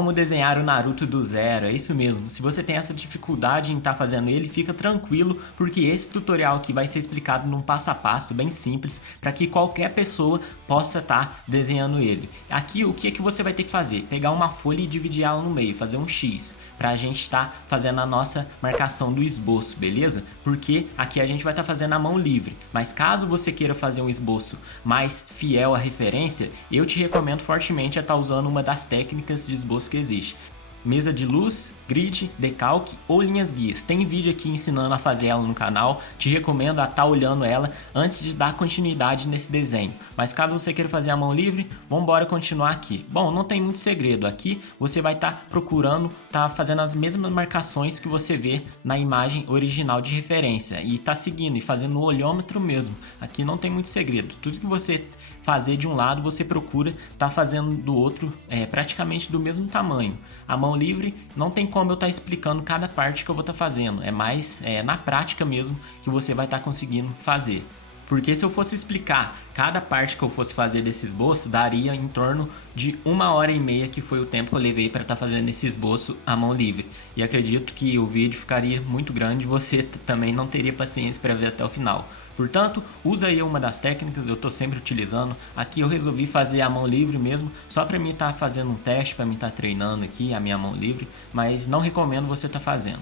Como desenhar o Naruto do zero, é isso mesmo. Se você tem essa dificuldade em estar fazendo ele, fica tranquilo, porque esse tutorial aqui vai ser explicado num passo a passo bem simples, para que qualquer pessoa possa estar desenhando ele. Aqui o que é que você vai ter que fazer? Pegar uma folha e dividir ela no meio, fazer um X, para a gente estar fazendo a nossa marcação do esboço, beleza? Porque aqui a gente vai estar fazendo a mão livre, mas caso você queira fazer um esboço mais fiel à referência, eu te recomendo fortemente a estar usando uma das técnicas de esboço que existe. Mesa de luz, grid, decalque ou linhas guias. Tem vídeo aqui ensinando a fazer ela no canal, te recomendo a estar olhando ela antes de dar continuidade nesse desenho. Mas caso você queira fazer a mão livre, vamos embora continuar aqui. Bom, não tem muito segredo, aqui você vai estar procurando, fazendo as mesmas marcações que você vê na imagem original de referência e tá seguindo e fazendo no olhômetro mesmo. Aqui não tem muito segredo, tudo que você fazer de um lado, você procura estar fazendo do outro, praticamente do mesmo tamanho. A mão livre não tem como eu estar explicando cada parte que eu vou estar fazendo, é mais na prática mesmo que você vai estar conseguindo fazer. Porque se eu fosse explicar cada parte que eu fosse fazer desse esboço, daria em torno de 1h30, que foi o tempo que eu levei para estar fazendo esse esboço à mão livre. E acredito que o vídeo ficaria muito grande e você também não teria paciência para ver até o final. Portanto, usa aí uma das técnicas, eu estou sempre utilizando. Aqui eu resolvi fazer a mão livre mesmo, só para mim estar fazendo um teste, para mim estar treinando aqui a minha mão livre, mas não recomendo você estar fazendo.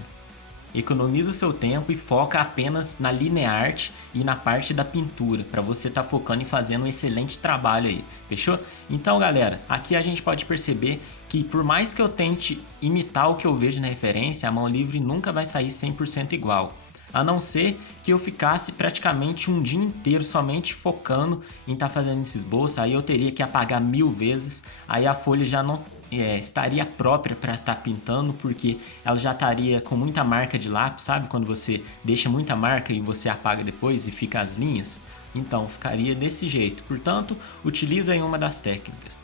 Economiza o seu tempo e foca apenas na linearte e na parte da pintura, para você estar focando e fazendo um excelente trabalho aí, fechou? Então galera, aqui a gente pode perceber que por mais que eu tente imitar o que eu vejo na referência, a mão livre nunca vai sair 100% igual. A não ser que eu ficasse praticamente um dia inteiro somente focando em estar fazendo esse esboço, aí eu teria que apagar 1000 vezes, aí a folha já não estaria própria para estar pintando, porque ela já estaria com muita marca de lápis, sabe? Quando você deixa muita marca e você apaga depois e fica as linhas, então ficaria desse jeito. Portanto, utiliza aí uma das técnicas.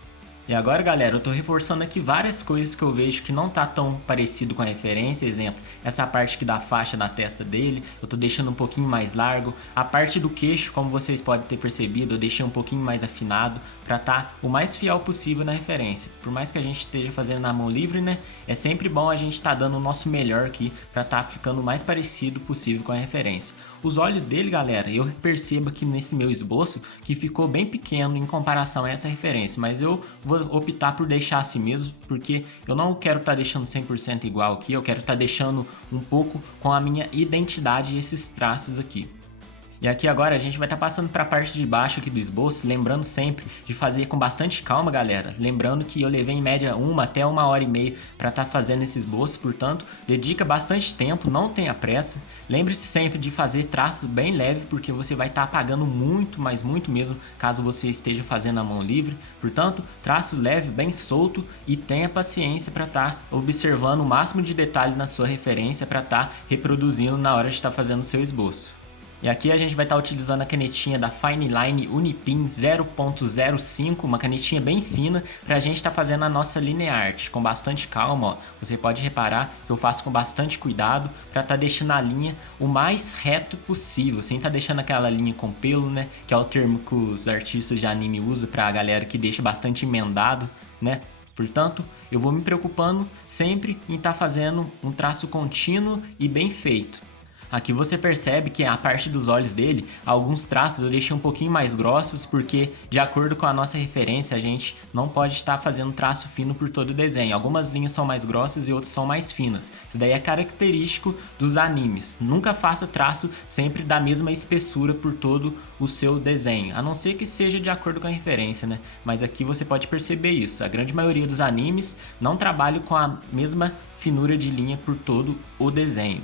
E agora galera, eu tô reforçando aqui várias coisas que eu vejo que não tá tão parecido com a referência. Exemplo, essa parte aqui da faixa na testa dele, eu tô deixando um pouquinho mais largo. A parte do queixo, como vocês podem ter percebido, eu deixei um pouquinho mais afinado para tá o mais fiel possível na referência. Por mais que a gente esteja fazendo na mão livre, né, é sempre bom a gente tá dando o nosso melhor aqui para tá ficando o mais parecido possível com a referência. Os olhos dele, galera, eu percebo aqui nesse meu esboço que ficou bem pequeno em comparação a essa referência, mas eu vou optar por deixar assim mesmo, porque eu não quero estar deixando 100% igual aqui, eu quero estar deixando um pouco com a minha identidade e esses traços aqui. E aqui agora a gente vai estar passando para a parte de baixo aqui do esboço, lembrando sempre de fazer com bastante calma, galera. Lembrando que eu levei em média 1 até 1h30 para estar fazendo esse esboço, portanto, dedica bastante tempo, não tenha pressa. Lembre-se sempre de fazer traço bem leve, porque você vai estar apagando muito, mas muito mesmo, caso você esteja fazendo a mão livre. Portanto, traço leve, bem solto e tenha paciência para estar observando o máximo de detalhe na sua referência para estar reproduzindo na hora de estar fazendo o seu esboço. E aqui a gente vai estar utilizando a canetinha da Fine Line Unipin 0.05, uma canetinha bem fina, para a gente estar fazendo a nossa linearte com bastante calma. Ó. Você pode reparar que eu faço com bastante cuidado para estar deixando a linha o mais reto possível, sem estar deixando aquela linha com pelo, né? Que é o termo que os artistas de anime usam para a galera que deixa bastante emendado, né? Portanto, eu vou me preocupando sempre em estar fazendo um traço contínuo e bem feito. Aqui você percebe que a parte dos olhos dele, alguns traços eu deixei um pouquinho mais grossos, porque de acordo com a nossa referência a gente não pode estar fazendo traço fino por todo o desenho. Algumas linhas são mais grossas e outras são mais finas. Isso daí é característico dos animes. Nunca faça traço sempre da mesma espessura por todo o seu desenho, a não ser que seja de acordo com a referência, né? Mas aqui você pode perceber isso. A grande maioria dos animes não trabalha com a mesma finura de linha por todo o desenho.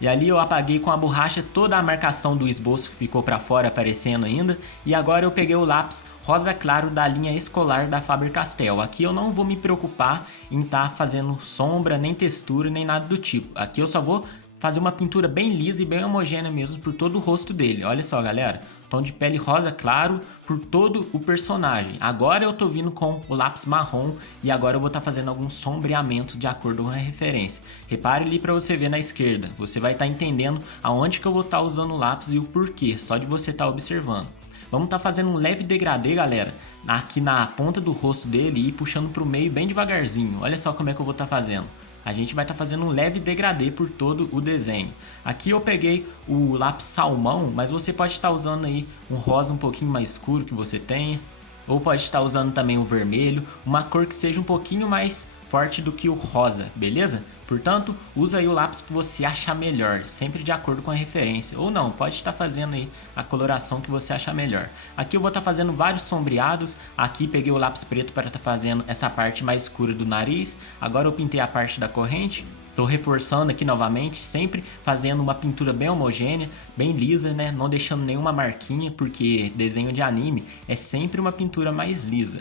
E ali eu apaguei com a borracha toda a marcação do esboço que ficou para fora aparecendo ainda. E agora eu peguei o lápis rosa claro da linha escolar da Faber-Castell. Aqui eu não vou me preocupar em estar fazendo sombra, nem textura, nem nada do tipo. Aqui eu só vou fazer uma pintura bem lisa e bem homogênea mesmo por todo o rosto dele. Olha só, galera, tom de pele rosa claro por todo o personagem. Agora eu tô vindo com o lápis marrom e agora eu vou estar fazendo algum sombreamento de acordo com a referência. Repare ali para você ver na esquerda, você vai estar entendendo aonde que eu vou estar usando o lápis e o porquê, só de você estar observando. vamos estar fazendo um leve degradê, galera, aqui na ponta do rosto dele e ir puxando pro meio bem devagarzinho. Olha só como é que eu vou estar fazendo. A gente vai estar fazendo um leve degradê por todo o desenho. Aqui eu peguei o lápis salmão, mas você pode estar usando aí um rosa um pouquinho mais escuro que você tenha, ou pode estar usando também o vermelho, uma cor que seja um pouquinho mais forte do que o rosa, beleza? Portanto, usa aí o lápis que você achar melhor, sempre de acordo com a referência, ou não, pode estar fazendo aí a coloração que você achar melhor. Aqui eu vou estar fazendo vários sombreados, aqui peguei o lápis preto para estar fazendo essa parte mais escura do nariz, agora eu pintei a parte da corrente. Estou reforçando aqui novamente, sempre fazendo uma pintura bem homogênea, bem lisa, né? Não deixando nenhuma marquinha, porque desenho de anime é sempre uma pintura mais lisa.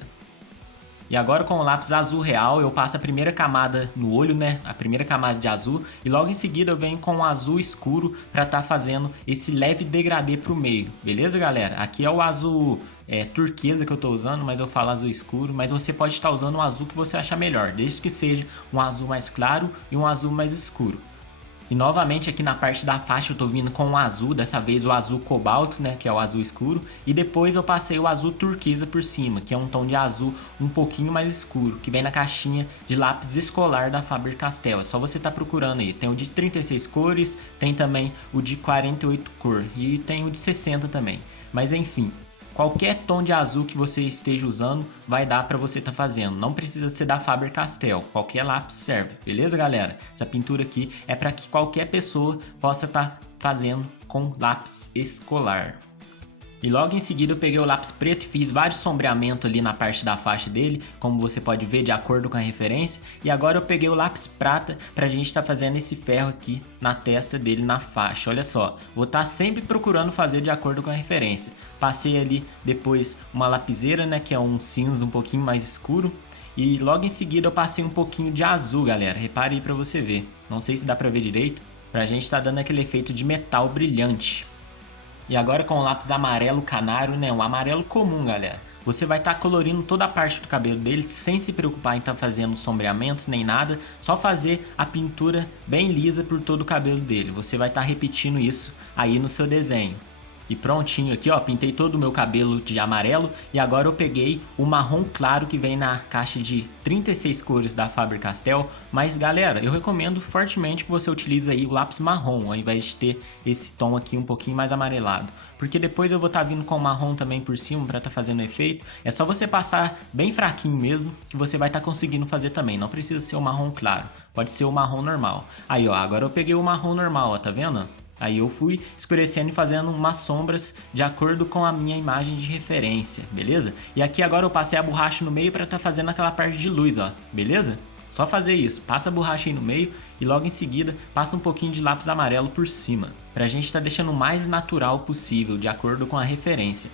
E agora com o lápis azul real eu passo a primeira camada no olho, né? A primeira camada de azul, e logo em seguida eu venho com o azul escuro para estar fazendo esse leve degradê pro meio, beleza, galera? Aqui é o azul turquesa que eu estou usando, mas eu falo azul escuro, mas você pode estar usando um azul que você achar melhor, desde que seja um azul mais claro e um azul mais escuro. E novamente aqui na parte da faixa eu tô vindo com o azul, dessa vez o azul cobalto, né, que é o azul escuro, e depois eu passei o azul turquesa por cima, que é um tom de azul um pouquinho mais escuro, que vem na caixinha de lápis escolar da Faber-Castell. É só você tá procurando aí, tem o de 36 cores, tem também o de 48 cor e tem o de 60 também. Mas enfim, qualquer tom de azul que você esteja usando vai dar para você estar fazendo. Não precisa ser da Faber-Castell, qualquer lápis serve, beleza, galera? Essa pintura aqui é para que qualquer pessoa possa estar fazendo com lápis escolar. E logo em seguida eu peguei o lápis preto e fiz vários sombreamentos ali na parte da faixa dele, como você pode ver de acordo com a referência. E agora eu peguei o lápis prata pra gente estar fazendo esse ferro aqui na testa dele na faixa. Olha só, vou estar sempre procurando fazer de acordo com a referência. Passei ali depois uma lapiseira, né, que é um cinza um pouquinho mais escuro. E logo em seguida eu passei um pouquinho de azul, galera. Repare aí pra você ver. Não sei se dá pra ver direito, pra gente estar dando aquele efeito de metal brilhante. E agora com o lápis amarelo canário, né, um amarelo comum, galera, você vai estar colorindo toda a parte do cabelo dele sem se preocupar em estar fazendo sombreamentos nem nada, só fazer a pintura bem lisa por todo o cabelo dele. Você vai estar repetindo isso aí no seu desenho. E prontinho aqui, ó, pintei todo o meu cabelo de amarelo e agora eu peguei o marrom claro que vem na caixa de 36 cores da Faber-Castell. Mas galera, eu recomendo fortemente que você utilize aí o lápis marrom, ao invés de ter esse tom aqui um pouquinho mais amarelado. Porque depois eu vou estar vindo com o marrom também por cima para estar fazendo efeito. É só você passar bem fraquinho mesmo que você vai estar conseguindo fazer também. Não precisa ser o marrom claro, pode ser o marrom normal. Aí ó, agora eu peguei o marrom normal, ó, tá vendo? Aí eu fui escurecendo e fazendo umas sombras de acordo com a minha imagem de referência, beleza? E aqui agora eu passei a borracha no meio para estar fazendo aquela parte de luz, ó, beleza? Só fazer isso, passa a borracha aí no meio e logo em seguida passa um pouquinho de lápis amarelo por cima, pra gente estar deixando o mais natural possível, de acordo com a referência.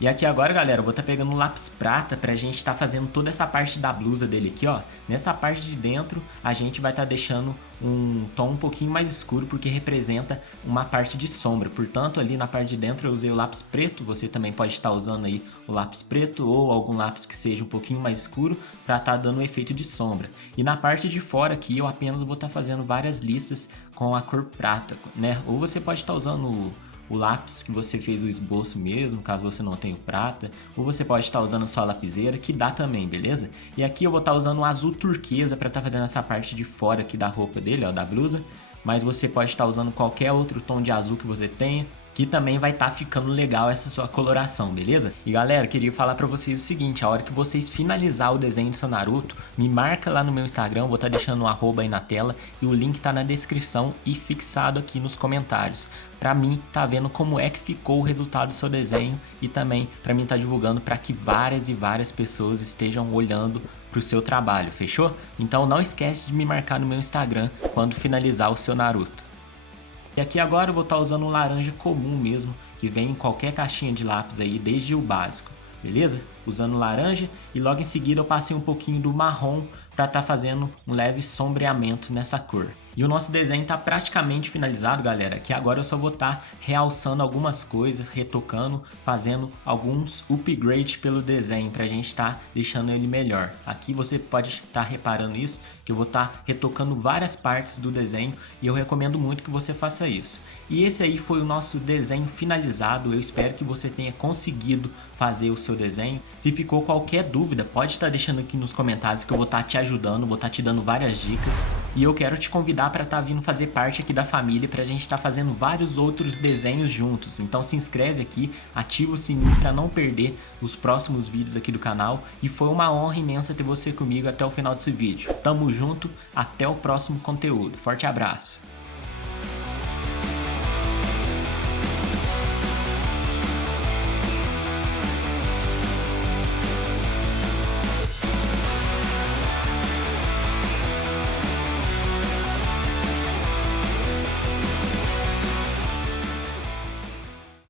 E aqui agora, galera, eu vou estar pegando um lápis prata pra gente estar fazendo toda essa parte da blusa dele aqui, ó. Nessa parte de dentro, a gente vai estar deixando um tom um pouquinho mais escuro, porque representa uma parte de sombra. Portanto, ali na parte de dentro eu usei o lápis preto, você também pode estar usando aí o lápis preto ou algum lápis que seja um pouquinho mais escuro para estar dando um efeito de sombra. E na parte de fora aqui eu apenas vou estar fazendo várias listas com a cor prata, né? Ou você pode estar usando o lápis que você fez o esboço mesmo, caso você não tenha o prata, ou você pode estar usando só a lapiseira, que dá também, beleza? E aqui eu vou estar usando o azul turquesa para estar fazendo essa parte de fora aqui da roupa dele, ó, da blusa, mas você pode estar usando qualquer outro tom de azul que você tenha, que também vai estar ficando legal essa sua coloração, beleza? E galera, queria falar pra vocês o seguinte, a hora que vocês finalizar o desenho do seu Naruto, me marca lá no meu Instagram, vou estar deixando um arroba aí na tela e o link tá na descrição e fixado aqui nos comentários. Pra mim, tá vendo como é que ficou o resultado do seu desenho e também pra mim tá divulgando para que várias e várias pessoas estejam olhando pro seu trabalho, fechou? Então não esquece de me marcar no meu Instagram quando finalizar o seu Naruto. E aqui agora eu vou estar usando um laranja comum mesmo, que vem em qualquer caixinha de lápis aí, desde o básico, beleza? Usando laranja e logo em seguida eu passei um pouquinho do marrom para estar fazendo um leve sombreamento nessa cor. E o nosso desenho está praticamente finalizado, galera, que agora eu só vou estar realçando algumas coisas, retocando, fazendo alguns upgrades pelo desenho para a gente estar deixando ele melhor. Aqui você pode estar reparando isso, que eu vou estar retocando várias partes do desenho e eu recomendo muito que você faça isso. E esse aí foi o nosso desenho finalizado, eu espero que você tenha conseguido fazer o seu desenho. Se ficou qualquer dúvida, pode estar deixando aqui nos comentários que eu vou estar te ajudando, vou estar te dando várias dicas. E eu quero te convidar para estar vindo fazer parte aqui da família, para a gente estar fazendo vários outros desenhos juntos. Então se inscreve aqui, ativa o sininho para não perder os próximos vídeos aqui do canal. E foi uma honra imensa ter você comigo até o final desse vídeo. Tamo junto, até o próximo conteúdo. Forte abraço!